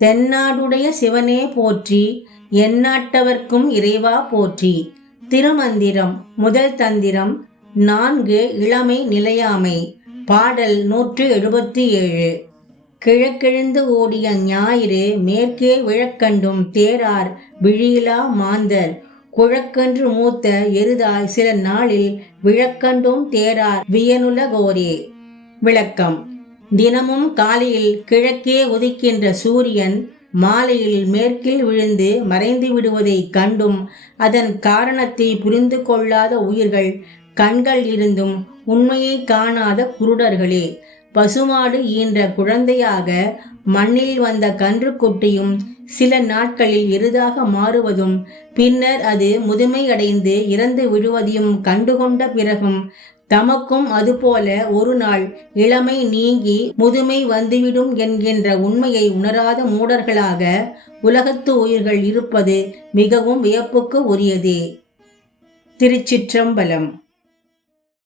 தென்னாடுடைய சிவனே போற்றி எந்நாட்டவர்க்கும் இறைவா போற்றி. திருமந்திரம் முதல் தந்திரம் நான்கு இளமை நிலையாமை. பாடல் நூற்று எழுபத்தி ஏழு. கிழக்கெழுந்து ஓடிய ஞாயிறு மேற்கே விழக்கண்டும் தேரார் விழியிலா மாந்தர். குழக்கன்று மூத்த எருதாய் சில நாளில் விழக்கண்டும் தேரார் வியனுலகோரே. விளக்கம். தினமும் காலையில் கிழக்கே உதிக்கின்ற சூரியன் மாலையில் மேற்கில் விழுந்து மறைந்து விடுவதைக் கண்டும் அதன் காரணத்தை புரிந்து கொள்ளாத உயிர்கள் கண்கள் இருந்தும் உண்மையை காணாத குருடர்களே. பசுமாடு ஈன்ற குழந்தையாக மண்ணில் வந்த கன்றுக்குட்டியும் சில நாட்களில் எருதாக மாறுவதும் பின்னர் அது முதுமையடைந்து இறந்து விழுவதையும் கண்டுகொண்ட பிறகும் தமக்கும் அதுபோல ஒரு நாள் இளமை நீங்கி முதுமை வந்துவிடும் என்கின்ற உண்மையை உணராத மூடர்களாக உலகத்து உயிர்கள் இருப்பது மிகவும் வியப்புக்கு உரியதே. திருச்சிற்றம்பலம்.